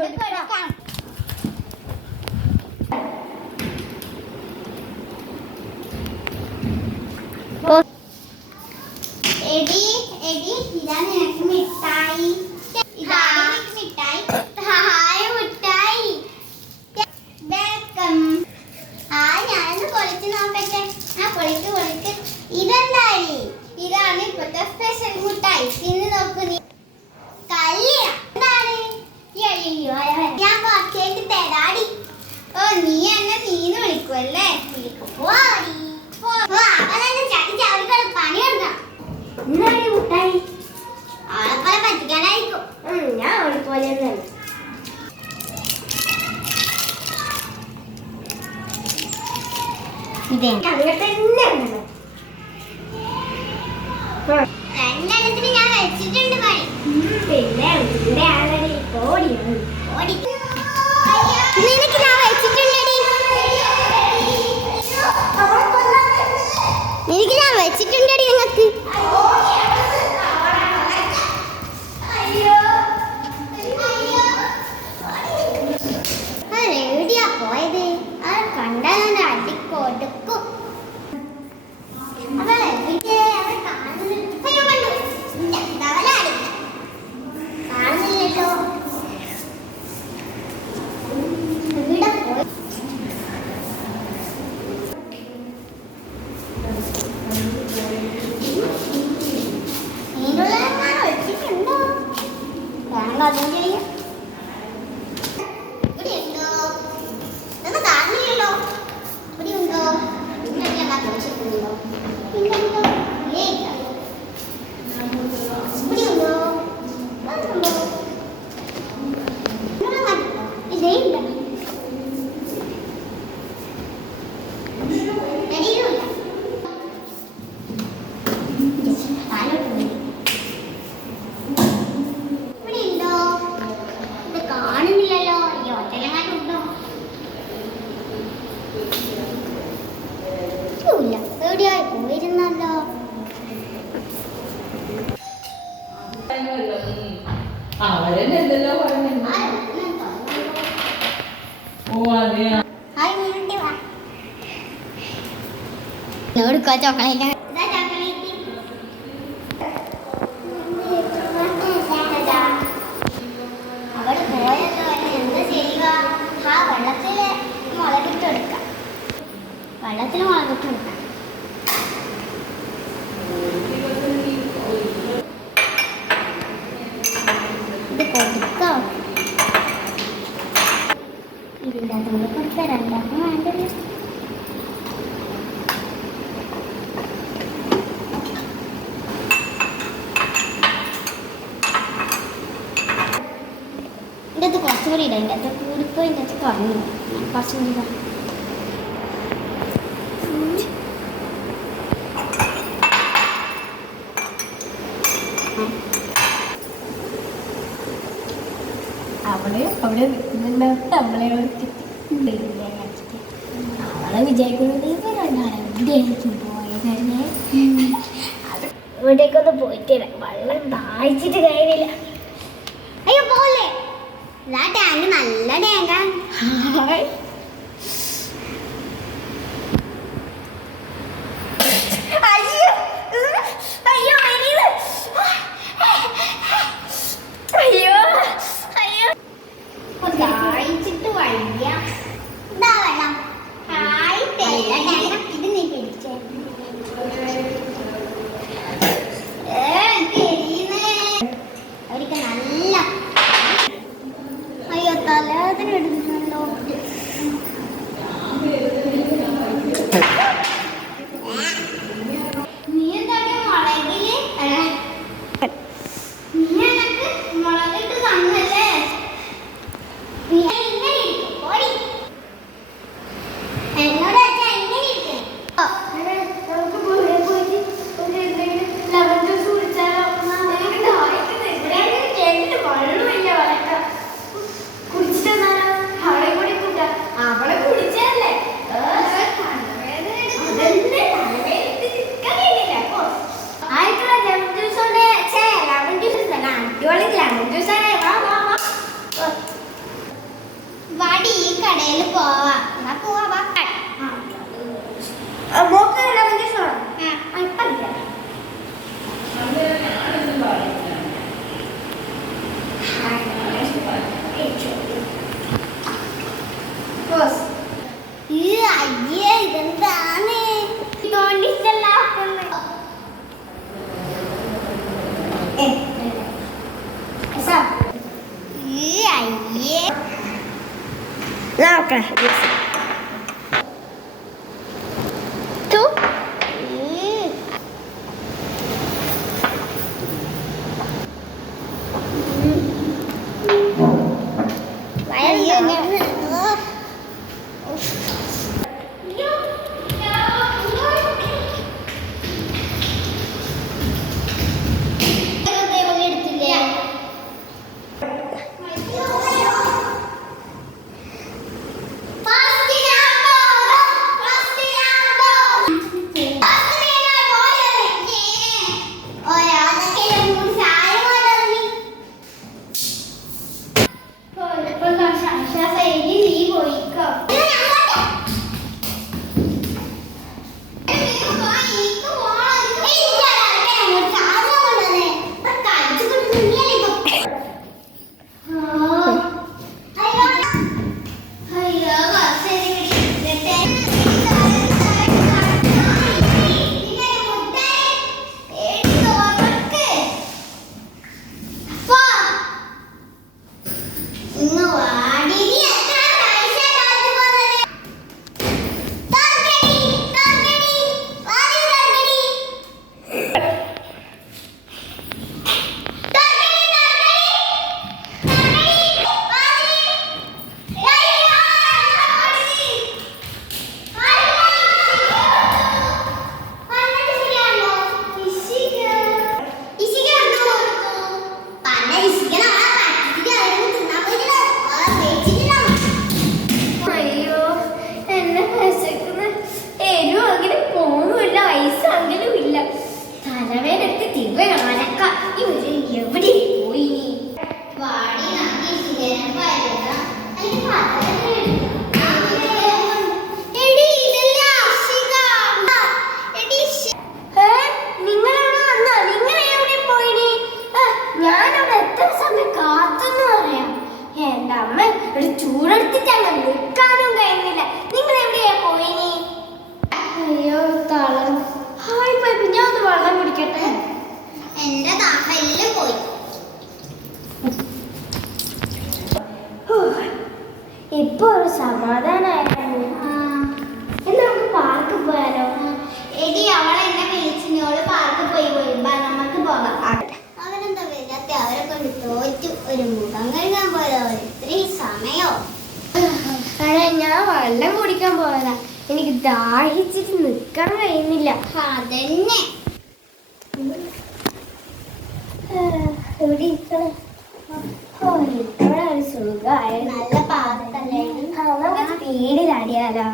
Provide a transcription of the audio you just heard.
കൊടുക്കാം. എടി എടി ഇതാണ് നിനക്ക് മിഠായി. ഇതാണ് മിഠായി. ഹായ് മിഠായി. വെൽക്കം. ഞാനൊന്ന് പൊളിച്ച് നോക്കട്ടെ. പൊളിക്ക്. ഇതെന്തായി? ഇതാണ് ഇപ്പോഴത്തെ സ്പെഷ്യൽ മിഠായി. തിന്ന് നോക്കൂ നീ. എന്താണ്? ഞാൻ കുറച്ചേക്ക് തരാടി. നീ എന്നെ തീന്ന് വിളിക്കുമല്ലേ? പണി കൊടുക്കാം. എന്താണ് മുട്ടായി? ആളെപ്പോലെ പറ്റിക്കാനായിരിക്കും. ഞാൻ ഓടിപ്പോലെ രണ്ടെണ്ണത്തിന് ഞാൻ വെച്ചിട്ടുണ്ട് പണി. പിന്നെ നിനക്ക് ഞാൻ വെച്ചിട്ടുണ്ടടി. നിനക്ക് ഞാൻ വെച്ചിട്ടുണ്ടടി. നിങ്ങൾക്ക് എവിടെയാ പോയത്? അത് കണ്ടാൽ അടിക്കൊടുക്കും. പോയിരുന്നല്ലോ. ചോക്ലേറ്റ് അവിടെ പോയല്ലോ. എന്താ ചെയ്യുക? വെള്ളത്തിൽ മുളകിട്ട് കൊടുക്കാം. ഇത് കൊടുക്കാം. ഇല്ലാത്തതുകൊണ്ട് കൊടുത്ത രണ്ടാക്കും വേണ്ടല്ലോ. ഇതിനകത്ത് കുറച്ചുകൂടി ഇടാം. ഇതിൻ്റെ അകത്ത് കൂടിപ്പോയി ഇതിൻ്റെ അകത്ത് കുറഞ്ഞു. കുറച്ചും കൂടി അവിടെ നിൽക്കുന്നുണ്ടാവും. അവളെ വിചാരിക്കുന്നത് ഇവരായിരിക്കും പോയതല്ലേ. അത് ഇവിടേക്കൊന്ന് പോയിട്ട് വെള്ളം ദാഹിച്ചിട്ട് കാര്യമില്ല. അയ്യോ പോലെ ടാങ്ക് നല്ല ടാങ്കാണ്. ദാഹിച്ചിട്ട് വയ്യ. ഇതാ വെള്ളം. ഇത് നീ പിടിച്ചേ. അവർക്ക് നല്ല അയ്യോ തലവേദന എടുക്കുന്നുണ്ടോ? നീ എന്താണ് മുളകില്? നീ എനിക്ക് മുളകിട്ട് തന്നല്ലേ? അവളെ വാടി ഈ കടയിൽ പോവാ. എന്നാ പോവാ വാ. മോക്ക് ലെമൺ ജ്യൂസ് വേണം. ഇപ്പല്ല അയ്യേ ഇതെന്താണ് തോന്നിച്ചല്ല അയ്യേ ഓക്കെ ചൂടെടുത്തിട്ട് അങ്ങ് നിൽക്കാനും കഴിയുന്നില്ല. നിങ്ങൾ എവിടെയാ പോയിനി? അയ്യോ തളർന്നു. ഹായ് പൈപ്പ്, ഞാൻ ഒന്ന് വെള്ളം കുടിക്കട്ടെ. എന്റെ ദാഹെല്ലാം പോയി. ഇപ്പൊ ഒരു സമാധാനായിരുന്നു. എന്നാ നമുക്ക് പാർക്കിൽ പോയാലോ? എടി അവളെ എന്നെ വിളിച്ചിനോള് പാർക്കിൽ പോയി വരുമ്പോ നമുക്ക് പോകാം. അവരെന്താ വരാത്തെ? അവരെ കൊണ്ട് തോറ്റു. ഒരു മുഖം കഴുകാൻ പോയതോ ഇത്രയും സമയോ? ഞാൻ വെള്ളം കുടിക്കാൻ പോയതാ. എനിക്ക് ദാഹിച്ചിട്ട് നിക്കാൻ കഴിയുന്നില്ല. അതന്നെ ഇവിടെ ഇരിക്കണം. ഒരു സുഖമായി. നല്ല പാർക്കല്ലേ? നമുക്ക് സ്പീഡിൽ അടിയാലോ.